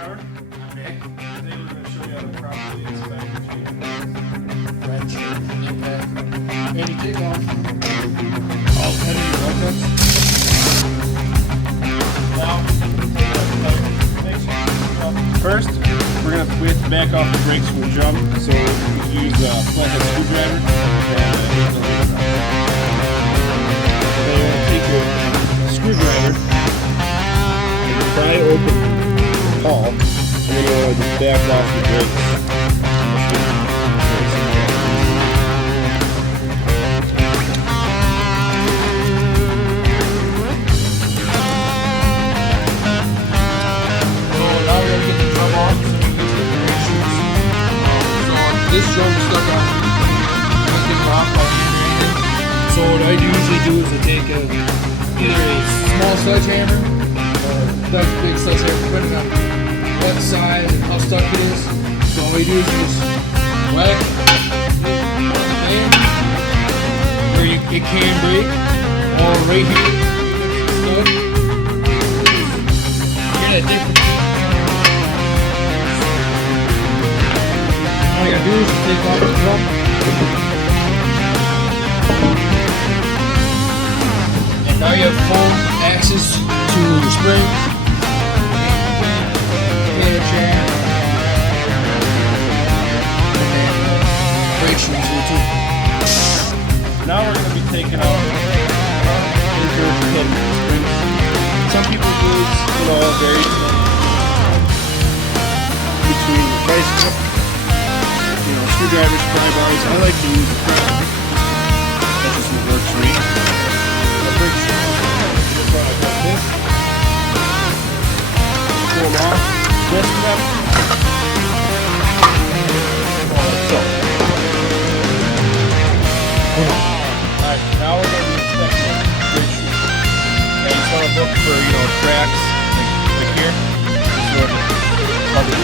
screwdriver. Okay. Today we're going to show you how to properly inspect the chain. Wrench, impact, and you take off all 10 of your buckets. Now, first, we have to back off the brakes from the jump, so we use a flathead screwdriver and then you're going to take your screwdriver and pry open the pawl, and then you're going to just back off the brakes. This drum is stuck on. So what I usually do is I take either a small sledgehammer or that's a big sledgehammer, depending on what size and how stuck it is. So all you do is just whack it where it can break, or right here, stuck. Get a different. All you gotta do is take off the drum. And now you have full access to the spring. And brake shoes here too. Now we're going to be taking out anchor pin springs. Some people use, very between the bicycle. Screwdrivers, pry bars. I like to use a crown. That's just what works for me. The brake shoes. Like this. Pull them off. Twist them. Like so. Alright, now we're going to be inspecting the brake shoes. And you just want to look for, cracks like here. This would probably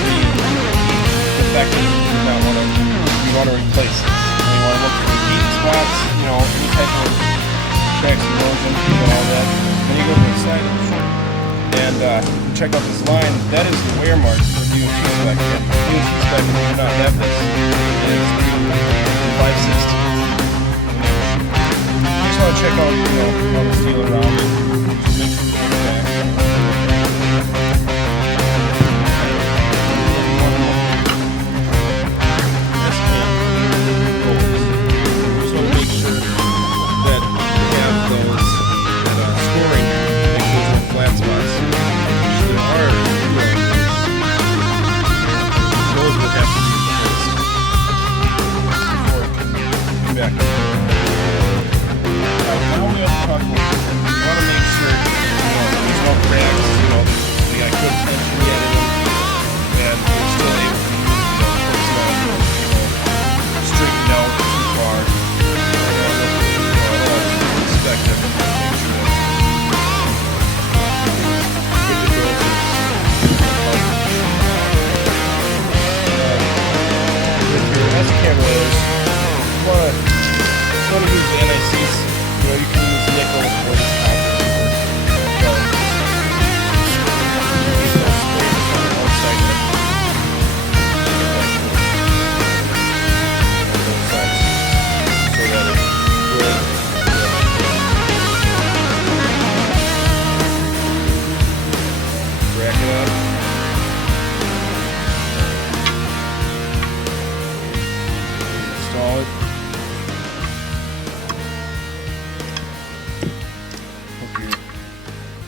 defective. You want to replace it. And you want to look for heat spots, any type of cracks, erosion, all that. Then you go to the side of the shoe and check out this line. That is the wear mark for DOT spec. DOT spec do not have this. It is the 5/16. You just want to check out, all the steel around it. Just make sure it's back.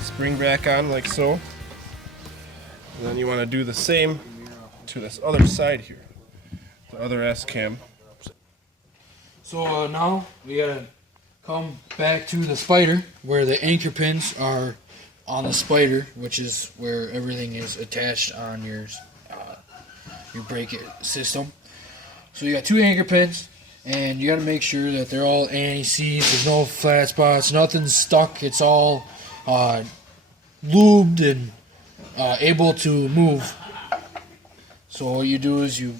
Spring back on like so, and then you want to do the same to this other side here, the other S-cam. So now we gotta come back to the spider where the anchor pins are on the spider, which is where everything is attached on your brake system. So you got two anchor pins, and you gotta make sure that they're all anti-seize. There's no flat spots, nothing's stuck. It's all lubed and able to move. So all you do is you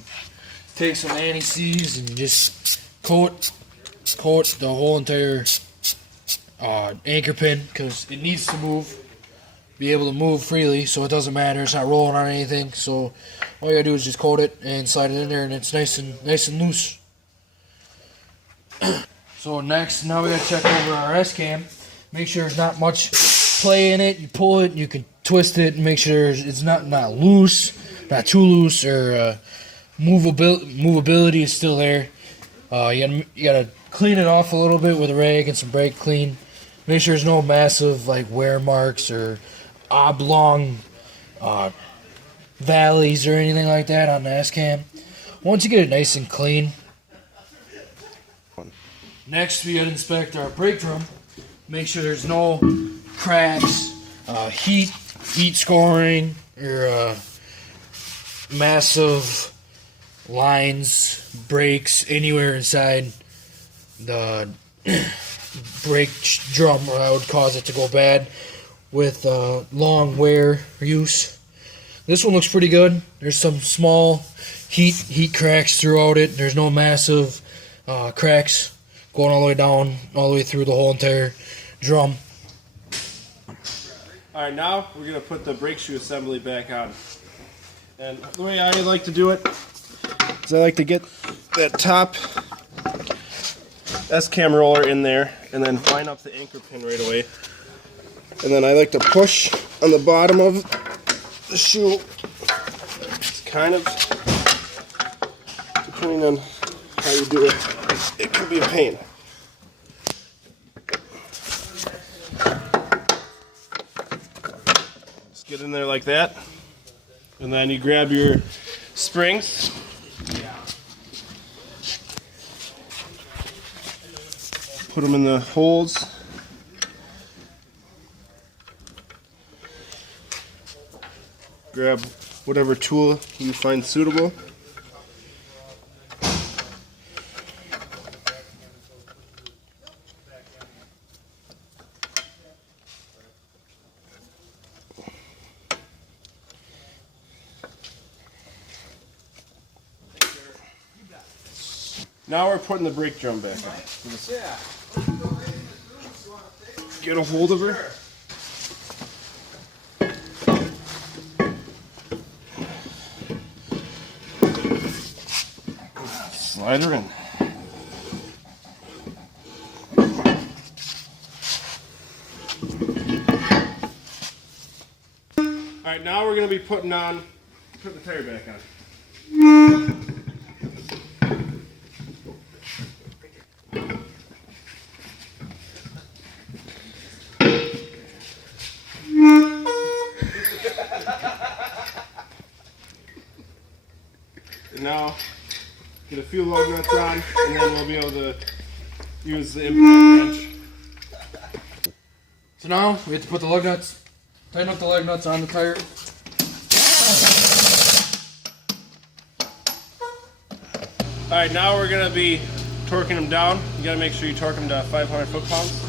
take some anti-seize and you just coat the whole entire anchor pin, because it needs to move. be able to move freely, so it doesn't matter. It's not rolling on anything. So all you gotta do is just coat it and slide it in there, and it's nice and loose. So next, now we gotta check over our S-cam. Make sure there's not much play in it. You pull it, you can twist it, and make sure it's not loose, not too loose, or movability is still there. You gotta clean it off a little bit with a rag and some brake clean. Make sure there's no massive like wear marks or oblong valleys or anything like that on the S-cam. Once you get it nice and clean, next we gotta inspect our brake drum. Make sure there's no cracks, heat scoring, or massive lines, breaks anywhere inside the brake drum, or that would cause it to go bad with long wear use. This one looks pretty good. There's some small heat cracks throughout it. There's no massive cracks going all the way down, all the way through the whole entire drum. Alright, now we're going to put the brake shoe assembly back on. And the way I like to do it is I like to get that top S-cam roller in there and then line up the anchor pin right away. And then I like to push on the bottom of the shoe. It's kind of, depending on how you do it, it can be a pain. Just get in there like that. And then you grab your springs. Put them in the holes. Grab whatever tool you find suitable. Now we're putting the brake drum back on. Get a hold of her. Slide her in. Alright, now we're going to be putting the tire back on. Now, get a few lug nuts on, and then we'll be able to use the impact wrench. So now we have to put the lug nuts, tighten up the lug nuts on the tire. Alright, now we're going to be torquing them down. You got to make sure you torque them to 500 foot-pounds.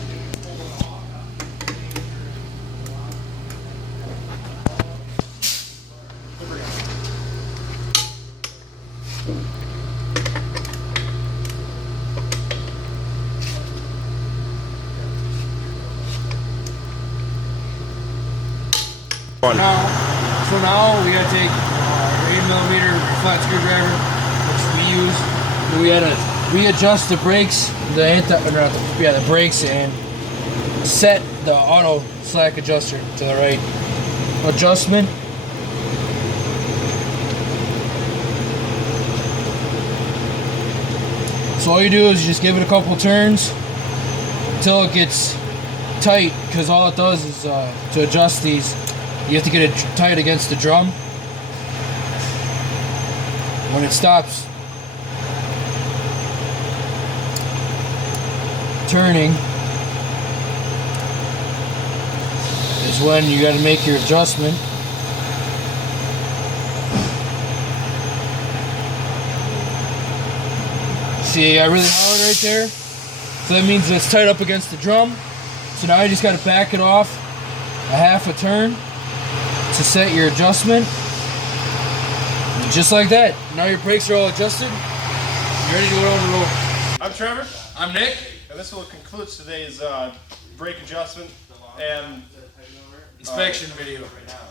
Now we gotta take our 8mm flat screwdriver, which we use. We gotta readjust the brakes, the brakes, and set the auto slack adjuster to the right adjustment. So all you do is you just give it a couple turns until it gets tight, because all it does is to adjust these, you have to get it tight against the drum. When it stops turning is when you got to make your adjustment. See, I really hard right there. So that means it's tight up against the drum. So now you just got to back it off a half a turn to set your adjustment. And just like that. Now your brakes are all adjusted. You're ready to go down the road. I'm Trevor. I'm Nick. And this will conclude today's brake adjustment and inspection video. Right now.